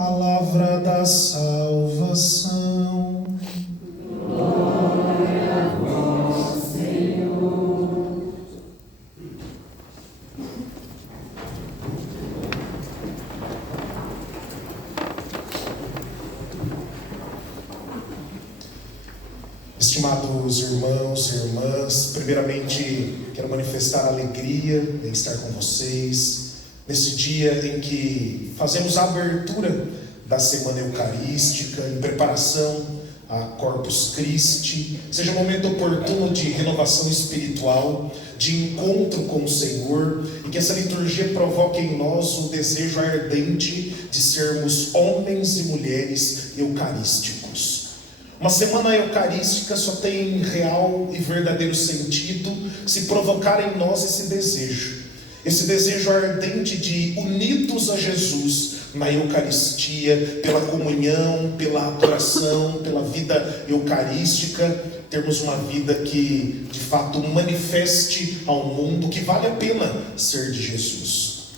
Palavra da salvação. Glória a vós, Senhor. Estimados irmãos e irmãs, primeiramente quero manifestar a alegria em estar com vocês nesse dia em que fazemos a abertura da Semana Eucarística em preparação a Corpus Christi. Seja um momento oportuno de renovação espiritual, de encontro com o Senhor, e que essa liturgia provoque em nós o desejo ardente de sermos homens e mulheres eucarísticos. Uma semana eucarística só tem real e verdadeiro sentido se provocar em nós esse desejo ardente de, unidos a Jesus na Eucaristia, pela comunhão, pela adoração, pela vida eucarística, termos uma vida que de fato manifeste ao mundo que vale a pena ser de Jesus.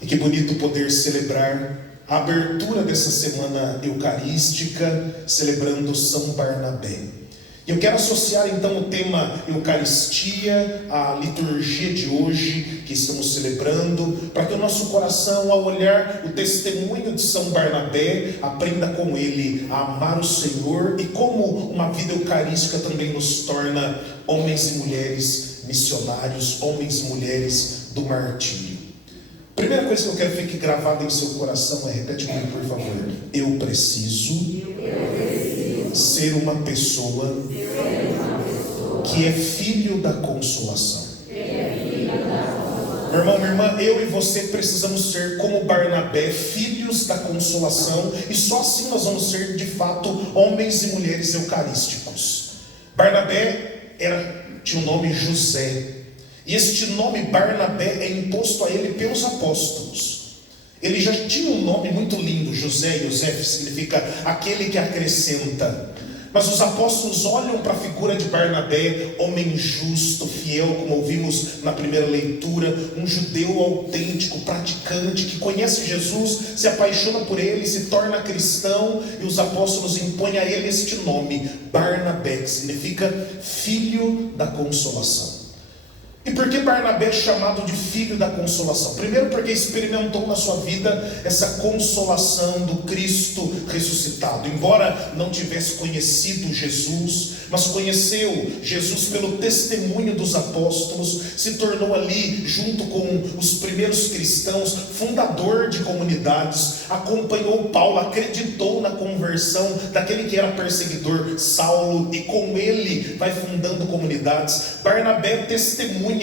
E que bonito poder celebrar a abertura dessa semana eucarística, celebrando São Barnabé. Eu quero associar então o tema Eucaristia à liturgia de hoje que estamos celebrando, para que o nosso coração, ao olhar o testemunho de São Barnabé, aprenda com ele a amar o Senhor, e como uma vida eucarística também nos torna homens e mulheres missionários, homens e mulheres do martírio. Primeira coisa que eu quero que fique gravada em seu coração é, repete comigo por favor: eu preciso ser uma pessoa que é filho da consolação. Meu irmão, minha irmã, eu e você precisamos ser como Barnabé, filhos da consolação, e só assim nós vamos ser de fato homens e mulheres eucarísticos. Barnabé tinha o nome José, e este nome Barnabé é imposto a ele pelos apóstolos. Ele já tinha um nome muito lindo, José. Yosef significa aquele que acrescenta. Mas os apóstolos olham para a figura de Barnabé, homem justo, fiel, como ouvimos na primeira leitura, um judeu autêntico, praticante, que conhece Jesus, se apaixona por ele, se torna cristão, e os apóstolos impõem a ele este nome, Barnabé, que significa filho da consolação. E por que Barnabé é chamado de filho da consolação? Primeiro porque experimentou na sua vida essa consolação do Cristo ressuscitado. Embora não tivesse conhecido Jesus, mas conheceu Jesus pelo testemunho dos apóstolos, se tornou ali, junto com os primeiros cristãos, fundador de comunidades, acompanhou Paulo, acreditou na conversão daquele que era perseguidor, Saulo, e com ele vai fundando comunidades. Barnabé testemunha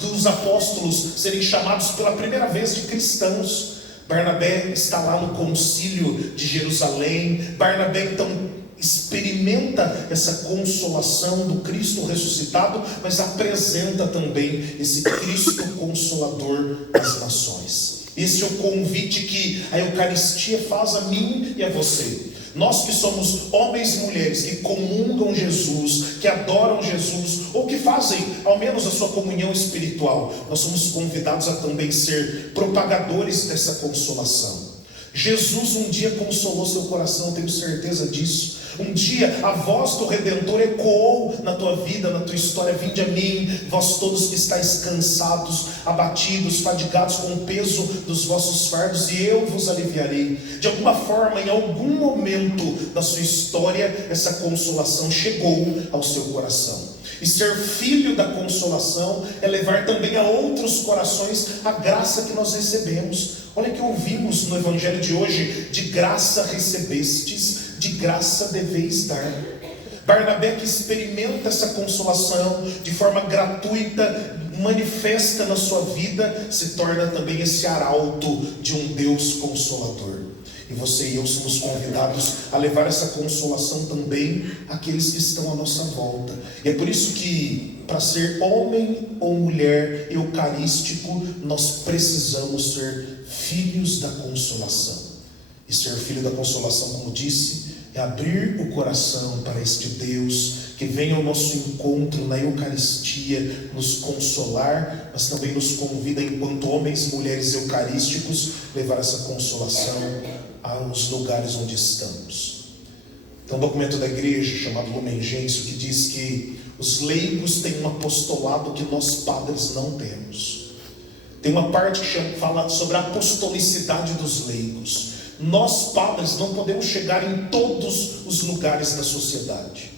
dos apóstolos serem chamados pela primeira vez de cristãos. Barnabé está lá no concílio de Jerusalém. Barnabé então experimenta essa consolação do Cristo ressuscitado, mas apresenta também esse Cristo consolador às nações. Esse é o convite que a Eucaristia faz a mim e a você. Nós que somos homens e mulheres que comungam Jesus, que adoram Jesus, ou que fazem ao menos a sua comunhão espiritual, nós somos convidados a também ser propagadores dessa consolação. Jesus um dia consolou seu coração, eu tenho certeza disso. Um dia a voz do Redentor ecoou na tua vida, na tua história: vinde a mim, vós todos que estáis cansados, abatidos, fadigados com o peso dos vossos fardos, e eu vos aliviarei. De alguma forma, em algum momento da sua história, essa consolação chegou ao seu coração. E ser filho da consolação é levar também a outros corações a graça que nós recebemos. Olha que ouvimos no Evangelho de hoje: de graça recebestes, de graça deveis dar. Barnabé, que experimenta essa consolação de forma gratuita, manifesta na sua vida, se torna também esse arauto de um Deus consolador. E você e eu somos convidados a levar essa consolação também àqueles que estão à nossa volta. E é por isso que, para ser homem ou mulher eucarístico, nós precisamos ser filhos da consolação. E ser filho da consolação, como disse, é abrir o coração para este Deus que vem ao nosso encontro na Eucaristia nos consolar, mas também nos convida, enquanto homens e mulheres eucarísticos, levar essa consolação aos lugares onde estamos. Tem um documento da igreja chamado Lumen Gentium que diz que os leigos têm um apostolado que nós padres não temos. Tem uma parte que fala sobre a apostolicidade dos leigos. Nós padres não podemos chegar em todos os lugares da sociedade.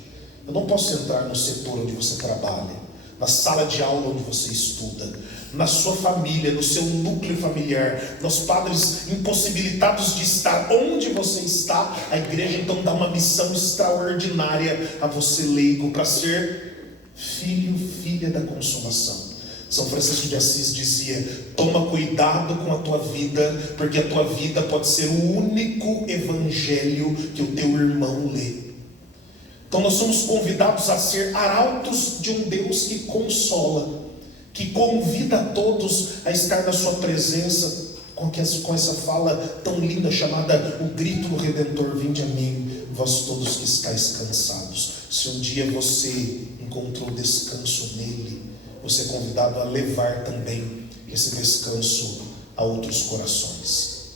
Eu não posso entrar no setor onde você trabalha, na sala de aula onde você estuda, na sua família, no seu núcleo familiar. Nós padres impossibilitados de estar onde você está, a igreja então dá uma missão extraordinária a você leigo, para ser filho, filha da consolação. São Francisco de Assis dizia: toma cuidado com a tua vida, porque a tua vida pode ser o único evangelho que o teu irmão lê. Então nós somos convidados a ser arautos de um Deus que consola, que convida a todos a estar na sua presença, com essa fala tão linda chamada o grito do Redentor: vinde a mim, vós todos que estáis cansados. Se um dia você encontrou descanso nele, você é convidado a levar também esse descanso a outros corações.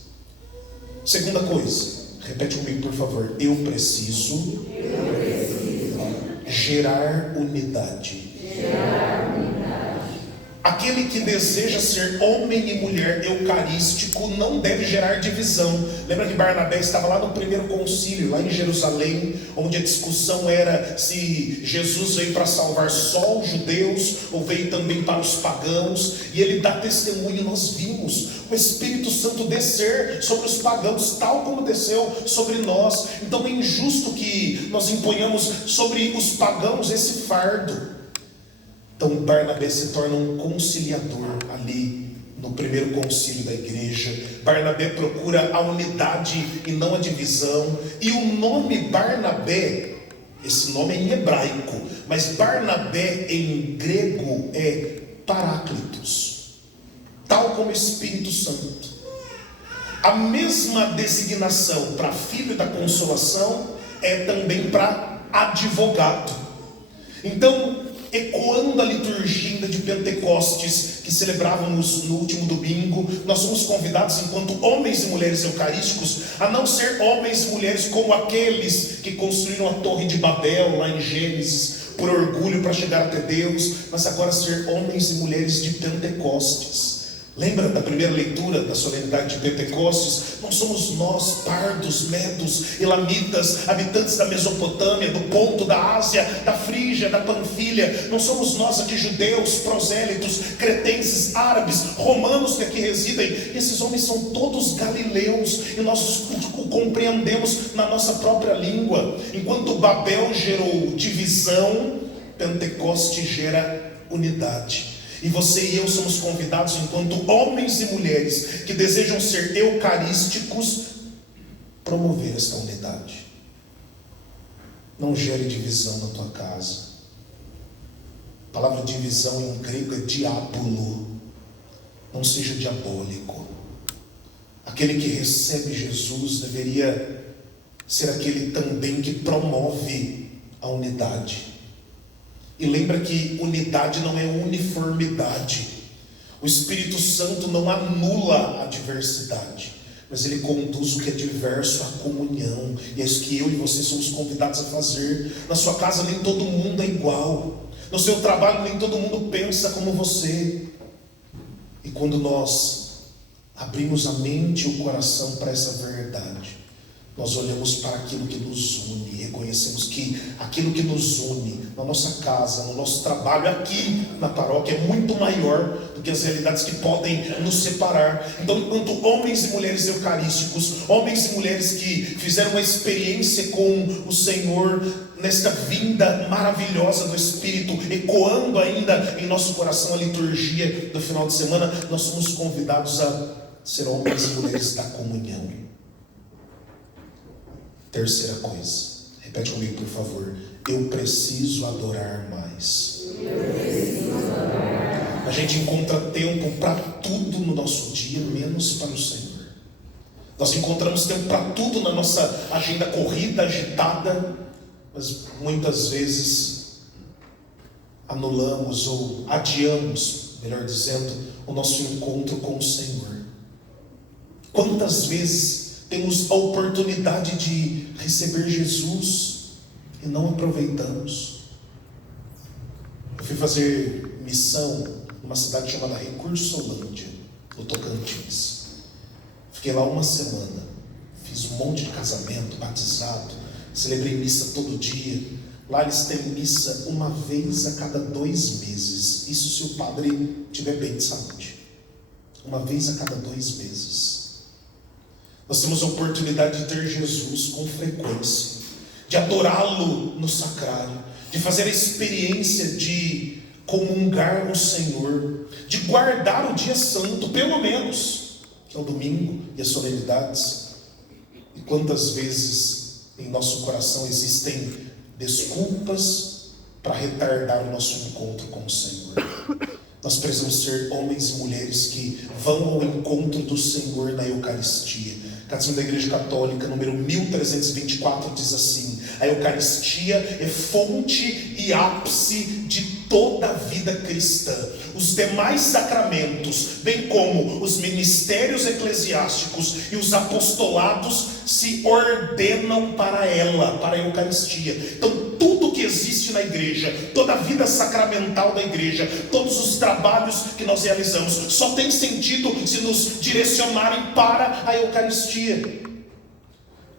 Segunda coisa, repete comigo por favor: eu preciso gerar unidade. Aquele que deseja ser homem e mulher eucarístico não deve gerar divisão. Lembra que Barnabé estava lá no primeiro concílio, lá em Jerusalém, onde a discussão era se Jesus veio para salvar só os judeus ou veio também para os pagãos. E ele dá testemunho. Nós vimos o Espírito Santo descer sobre os pagãos, tal como desceu sobre nós. Então é injusto que nós imponhamos sobre os pagãos esse fardo. Então Barnabé se torna um conciliador ali no primeiro concílio da igreja. Barnabé procura a unidade e não a divisão. E o nome Barnabé, esse nome é em hebraico, mas Barnabé em grego é Paráclitos, tal como Espírito Santo. A mesma designação para filho da consolação é também para advogado. Então, ecoando a liturgia de Pentecostes que celebrávamos no último domingo, nós somos convidados, enquanto homens e mulheres eucarísticos, a não ser homens e mulheres como aqueles que construíram a Torre de Babel lá em Gênesis por orgulho para chegar até Deus, mas agora ser homens e mulheres de Pentecostes. Lembra da primeira leitura da solenidade de Pentecostes? Não somos nós, pardos, medos, elamitas, habitantes da Mesopotâmia, do Ponto, da Ásia, da Frígia, da Panfilha. Não somos nós aqui judeus, prosélitos, cretenses, árabes, romanos que aqui residem. Esses homens são todos galileus e nós o compreendemos na nossa própria língua. Enquanto Babel gerou divisão, Pentecoste gera unidade. E você e eu somos convidados, enquanto homens e mulheres que desejam ser eucarísticos, promover esta unidade. Não gere divisão na tua casa. A palavra divisão em grego é diábulo. Não seja diabólico. Aquele que recebe Jesus deveria ser aquele também que promove a unidade. E lembra que unidade não é uniformidade. O Espírito Santo não anula a diversidade, mas ele conduz o que é diverso à comunhão. E é isso que eu e você somos convidados a fazer. Na sua casa nem todo mundo é igual. No seu trabalho nem todo mundo pensa como você. E quando nós abrimos a mente e o coração para essa verdade, nós olhamos para aquilo que nos une, reconhecemos que aquilo que nos une na nossa casa, no nosso trabalho, aqui na paróquia, é muito maior do que as realidades que podem nos separar. Então, enquanto homens e mulheres eucarísticos, homens e mulheres que fizeram uma experiência com o Senhor nesta vinda maravilhosa do Espírito, ecoando ainda em nosso coração a liturgia do final de semana, nós somos convidados a ser homens e mulheres da comunhão. Terceira coisa, repete comigo por favor: eu preciso adorar mais. A gente encontra tempo para tudo no nosso dia, menos para o Senhor. Nós encontramos tempo para tudo na nossa agenda corrida, agitada, mas muitas vezes anulamos ou adiamos, melhor dizendo, o nosso encontro com o Senhor. Quantas vezes temos a oportunidade de receber Jesus e não aproveitamos? Eu fui fazer missão numa cidade chamada Recursolândia, no Tocantins. Fiquei lá uma semana, fiz um monte de casamento, batizado, celebrei missa todo dia. Lá eles têm missa uma vez a cada 2 meses, isso se o padre estiver bem de saúde. Uma vez a cada 2 meses. Nós temos a oportunidade de ter Jesus com frequência, de adorá-lo no sacrário, de fazer a experiência de comungar o Senhor, de guardar o dia santo, pelo menos, que é o domingo e as solenidades. E quantas vezes em nosso coração existem desculpas para retardar o nosso encontro com o Senhor. Nós precisamos ser homens e mulheres que vão ao encontro do Senhor na Eucaristia. Catecismo da Igreja Católica, número 1324, diz assim: a Eucaristia é fonte e ápice de toda a vida cristã. Os demais sacramentos, bem como os ministérios eclesiásticos e os apostolados, se ordenam para ela, para a Eucaristia. Então, tudo que existe na igreja, toda a vida sacramental da igreja, todos os trabalhos que nós realizamos, só tem sentido se nos direcionarem para a Eucaristia.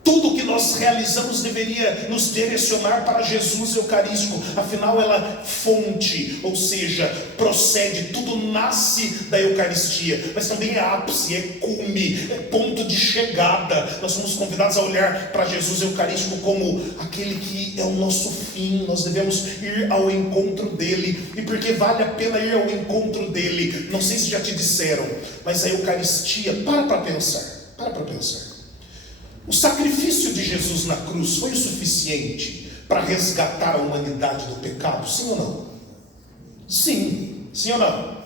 Tudo que nós realizamos deveria nos direcionar para Jesus Eucarístico. Afinal, ela é fonte, ou seja, procede, tudo nasce da Eucaristia. Mas também é ápice, é cume, é ponto de chegada. Nós somos convidados a olhar para Jesus Eucarístico como aquele que é o nosso fim. Nós devemos ir ao encontro dele. E porque vale a pena ir ao encontro dele? Não sei se já te disseram, mas a Eucaristia, para pensar. O sacrifício de Jesus na cruz foi o suficiente para resgatar a humanidade do pecado? Sim ou não? Sim. Sim ou não?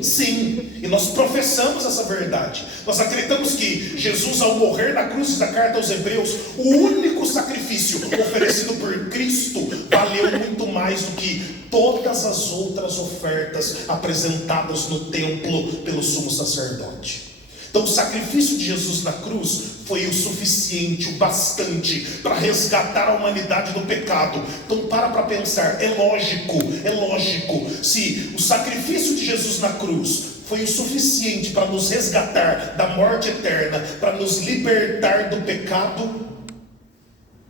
Sim. E nós professamos essa verdade. Nós acreditamos que Jesus, ao morrer na cruz, diz a carta aos Hebreus, o único sacrifício oferecido por Cristo valeu muito mais do que todas as outras ofertas apresentadas no templo pelo sumo sacerdote. Então o sacrifício de Jesus na cruz foi o suficiente, o bastante para resgatar a humanidade do pecado. Então para pensar, é lógico, se o sacrifício de Jesus na cruz foi o suficiente para nos resgatar da morte eterna, para nos libertar do pecado,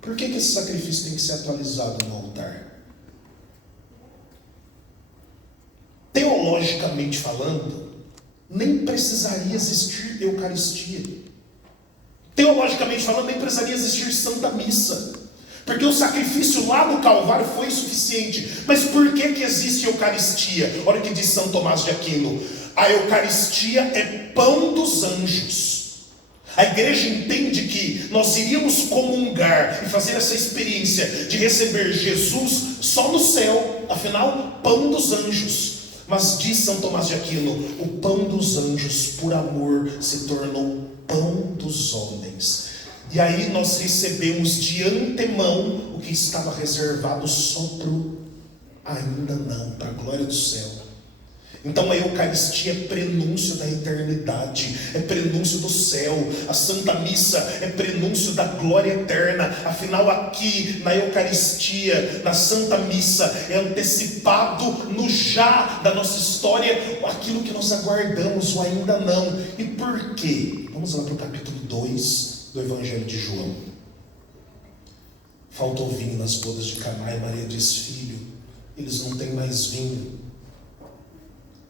por que esse sacrifício tem que ser atualizado no altar? Teologicamente falando, nem precisaria existir Eucaristia. Teologicamente falando, nem precisaria existir Santa Missa, porque o sacrifício lá no Calvário foi suficiente. Mas por que existe Eucaristia? Olha o que diz São Tomás de Aquino: a Eucaristia é pão dos anjos. A igreja entende que nós iríamos comungar e fazer essa experiência de receber Jesus só no céu, afinal, pão dos anjos. Mas diz São Tomás de Aquino, o pão dos anjos por amor se tornou pão dos homens. E aí nós recebemos de antemão o que estava reservado só para ainda não, para a glória do céu. Então a Eucaristia é prenúncio da eternidade, é prenúncio do céu. A Santa Missa é prenúncio da glória eterna. Afinal, aqui na Eucaristia, na Santa Missa, é antecipado no já da nossa história aquilo que nós aguardamos, o ainda não. E por quê? Vamos lá para o capítulo 2 do Evangelho de João. Faltou vinho nas bodas de Caná e Maria diz: filho, eles não têm mais vinho.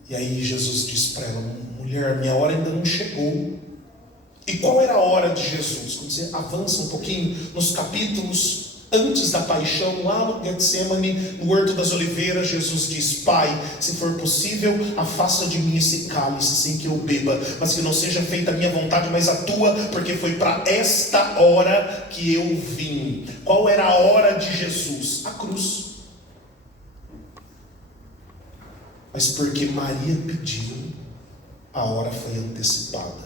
E aí Jesus diz para ela: mulher, minha hora ainda não chegou. E qual era a hora de Jesus? Quando você avança um pouquinho nos capítulos antes da paixão, lá no Getsemane, no Horto das Oliveiras, Jesus diz: Pai, se for possível, afasta de mim esse cálice sem que eu beba, mas que não seja feita a minha vontade, mas a tua, porque foi para esta hora que eu vim. Qual era a hora de Jesus? A cruz. Mas porque Maria pediu, a hora foi antecipada.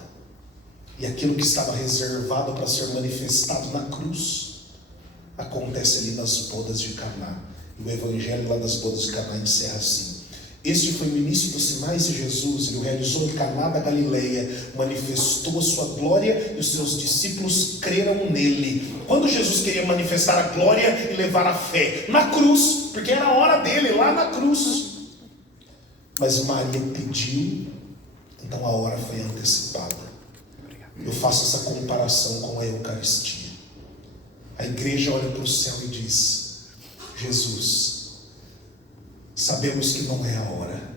E aquilo que estava reservado para ser manifestado na cruz, acontece ali nas bodas de Caná. E o evangelho lá das bodas de Caná encerra assim: este foi o início dos sinais de Jesus. Ele o realizou em Caná da Galileia, manifestou a sua glória e os seus discípulos creram nele. Quando Jesus queria manifestar a glória e levar a fé? Na cruz, porque era a hora dele, lá na cruz. Mas Maria pediu, então a hora foi antecipada. Eu faço essa comparação com a Eucaristia. A igreja olha para o céu e diz: Jesus, sabemos que não é a hora.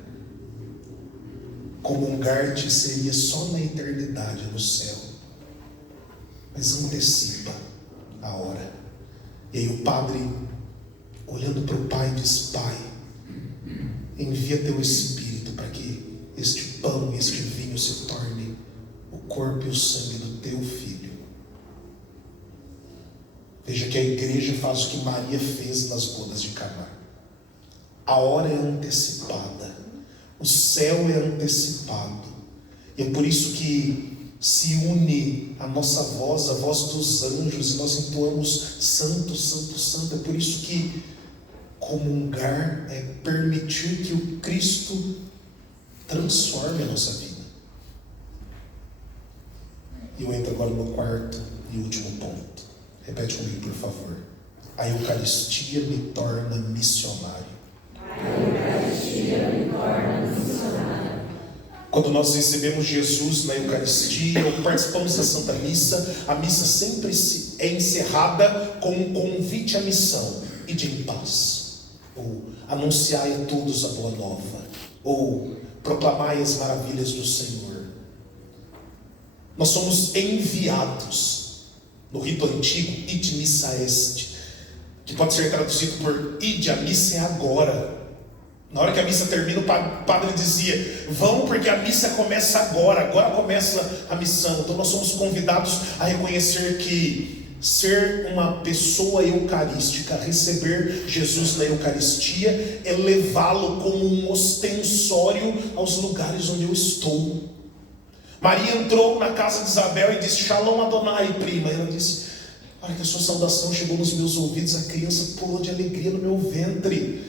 Comungar-te seria só na eternidade no céu, mas antecipa a hora. E aí o padre, olhando para o Pai, diz: Pai, envia teu Espírito para que este pão e este vinho se torne o corpo e o sangue do teu Filho. Veja que a igreja faz o que Maria fez nas bodas de Caná. A hora é antecipada, o céu é antecipado, e é por isso que se une a nossa voz, a voz dos anjos, e nós entoamos santo, santo, santo. É por isso que comungar é permitir que o Cristo transforme a nossa vida. E eu entro agora no quarto e último ponto. Repete comigo, por favor. A Eucaristia me torna missionário. Quando nós recebemos Jesus na Eucaristia ou participamos da Santa Missa, a missa sempre é encerrada com um convite à missão: ide em paz, ou anunciai a todos a boa nova, ou proclamai as maravilhas do Senhor. Nós somos enviados. No rito antigo, id missa est, que pode ser traduzido por ide, a missa é agora. Na hora que a missa termina, o padre dizia: vão, porque a missa começa agora começa a missão. Então nós somos convidados a reconhecer que ser uma pessoa eucarística, receber Jesus na Eucaristia, é levá-lo como um ostensório aos lugares onde eu estou. Maria entrou na casa de Isabel e disse: Shalom Adonai, prima. Ela disse: a hora que a sua saudação chegou nos meus ouvidos, a criança pulou de alegria no meu ventre.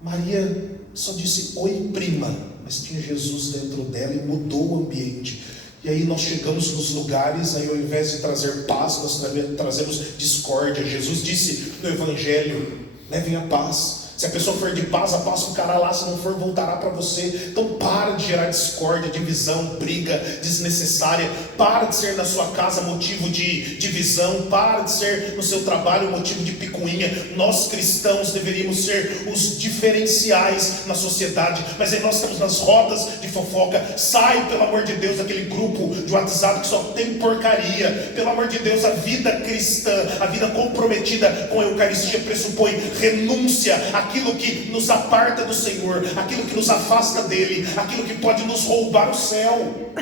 Maria só disse: oi, prima, mas tinha Jesus dentro dela e mudou o ambiente. E aí nós chegamos nos lugares, aí ao invés de trazer paz, nós trazemos discórdia. Jesus disse no Evangelho: levem a paz. Se a pessoa for de paz, a paz ficará lá. Se não for, voltará para você. Então para de gerar discórdia, divisão, briga desnecessária. Para de ser na sua casa motivo de divisão. Para de ser no seu trabalho motivo de picuinha. Nós cristãos deveríamos ser os diferenciais na sociedade, mas aí nós estamos nas rodas de fofoca. Sai, pelo amor de Deus, daquele grupo de WhatsApp que só tem porcaria. Pelo amor de Deus, a vida cristã, a vida comprometida com a Eucaristia pressupõe renúncia aquilo que nos aparta do Senhor, aquilo que nos afasta dele, aquilo que pode nos roubar o céu.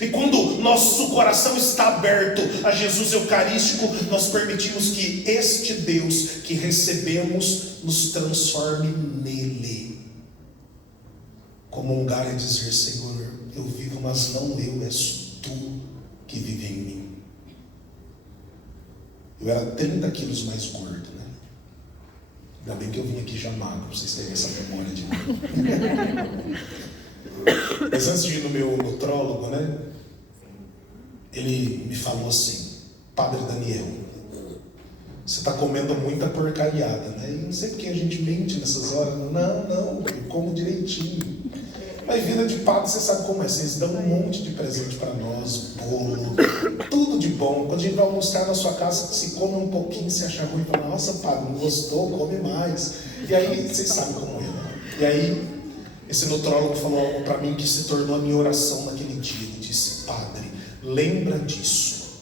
E quando nosso coração está aberto a Jesus Eucarístico, nós permitimos que este Deus que recebemos nos transforme nele. Comungar é dizer: Senhor, eu vivo, mas não eu, és tu que vive em mim. Eu era 30 quilos mais gordo, né? Ainda bem que eu vim aqui já magro, pra vocês terem essa memória de mim. Mas antes de ir no meu nutrólogo, né? Ele me falou assim: Padre Daniel, você está comendo muita porcariada, né? E não sei porque a gente mente nessas horas. Não, eu como direitinho. Mas vida de padre, você sabe como é. Vocês dão um monte de presente para nós, bolo, tudo de bom. Quando a gente vai almoçar na sua casa, se come um pouquinho, se acha ruim, fala: nossa, padre, não gostou, come mais. E aí, vocês sabem como é, né? E aí, esse nutrólogo falou algo para mim que se tornou a minha oração naquele dia. Ele disse: Padre, lembra disso,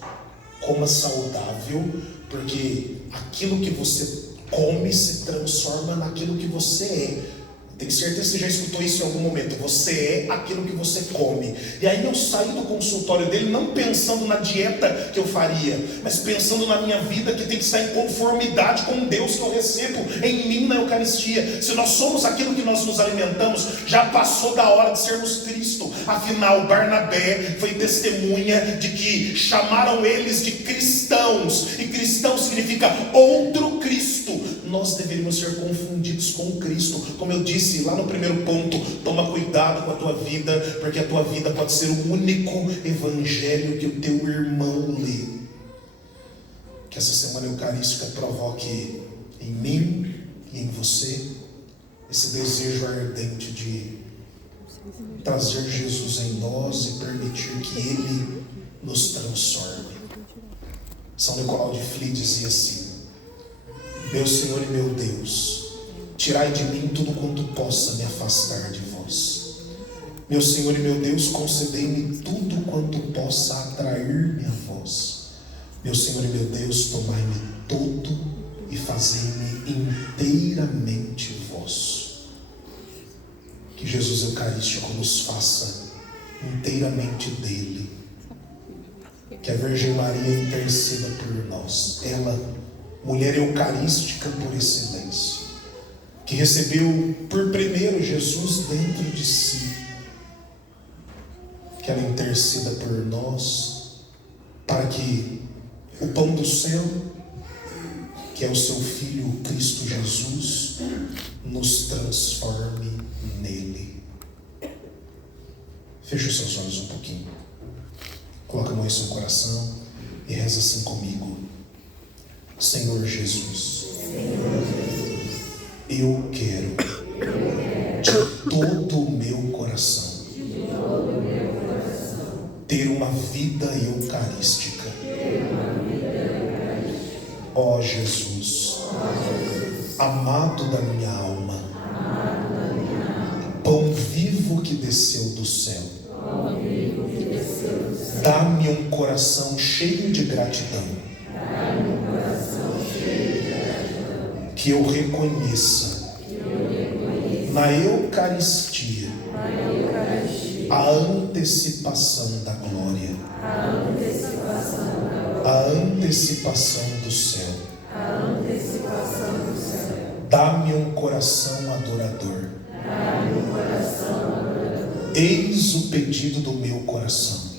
coma saudável, porque aquilo que você come se transforma naquilo que você é. Tenho certeza que você já escutou isso em algum momento. Você é aquilo que você come. E aí eu saí do consultório dele não pensando na dieta que eu faria, mas pensando na minha vida, que tem que estar em conformidade com o Deus que eu recebo em mim na Eucaristia. Se nós somos aquilo que nós nos alimentamos, já passou da hora de sermos Cristo. Afinal, Barnabé foi testemunha de que chamaram eles de cristãos, e cristão significa outro Cristo. Nós deveríamos ser confundidos com Cristo. Como eu disse lá no primeiro ponto, toma cuidado com a tua vida, porque a tua vida pode ser o único evangelho que o teu irmão lê. Que essa semana eucarística provoque em mim e em você esse desejo ardente de trazer Jesus em nós e permitir que Ele nos transforme. São Nicolau de Fli dizia assim: meu Senhor e meu Deus, tirai de mim tudo quanto possa me afastar de vós. Meu Senhor e meu Deus, concedei-me tudo quanto possa atrair-me a vós. Meu Senhor e meu Deus, tomai-me todo e fazei-me inteiramente vosso. Que Jesus Eucarístico nos faça inteiramente dele. Que a Virgem Maria interceda por nós. Ela, mulher eucarística por excelência, que recebeu por primeiro Jesus dentro de si, que ela interceda por nós, para que o pão do céu, que é o seu Filho Cristo Jesus, nos transforme nele. Feche os seus olhos um pouquinho, coloca a mão em seu coração e reza assim comigo. Senhor Jesus, eu quero de todo o meu coração ter uma vida eucarística. Ó Jesus, amado da minha alma, pão vivo que desceu do céu, dá-me um coração cheio de gratidão, que eu reconheça na Eucaristia a antecipação da glória, a antecipação do céu. Dá-me um coração adorador. Eis o pedido do meu coração.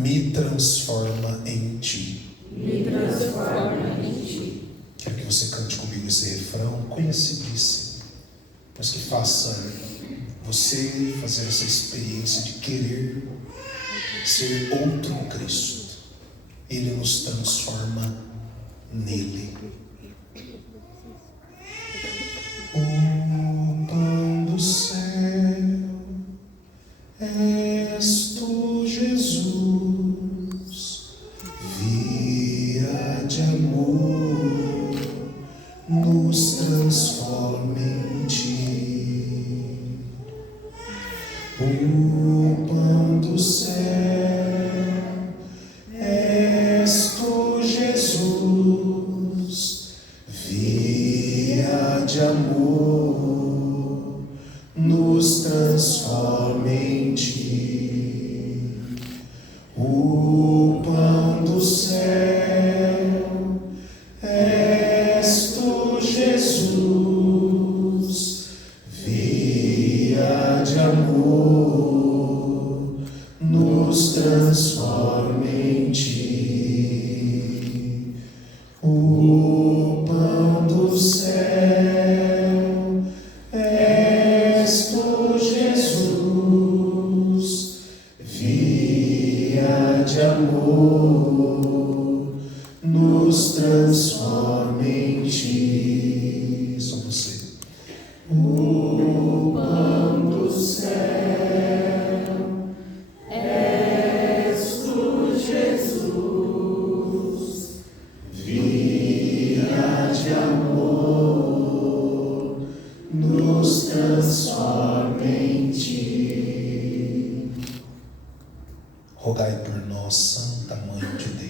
Me transforma em ti. Quero que você cante comigo esse refrão conhecidíssimo, mas que faça você fazer essa experiência de querer ser outro Cristo. Ele nos transforma nele. O pão do céu és tu, Jesus, via de amor, nos transforma em ti. O pão do céu és tu, Jesus, via de amor, nos transforma em ti. O pão do céu és tu, Jesus, via de amor, nos transforma em ti. O pão do céu és tu, Jesus, via de amor, nos transforma em ti. Só você. O pão do céu és tu, Jesus, via de amor, nos transforma em ti. Rogai por nós, Santa Mãe de Deus,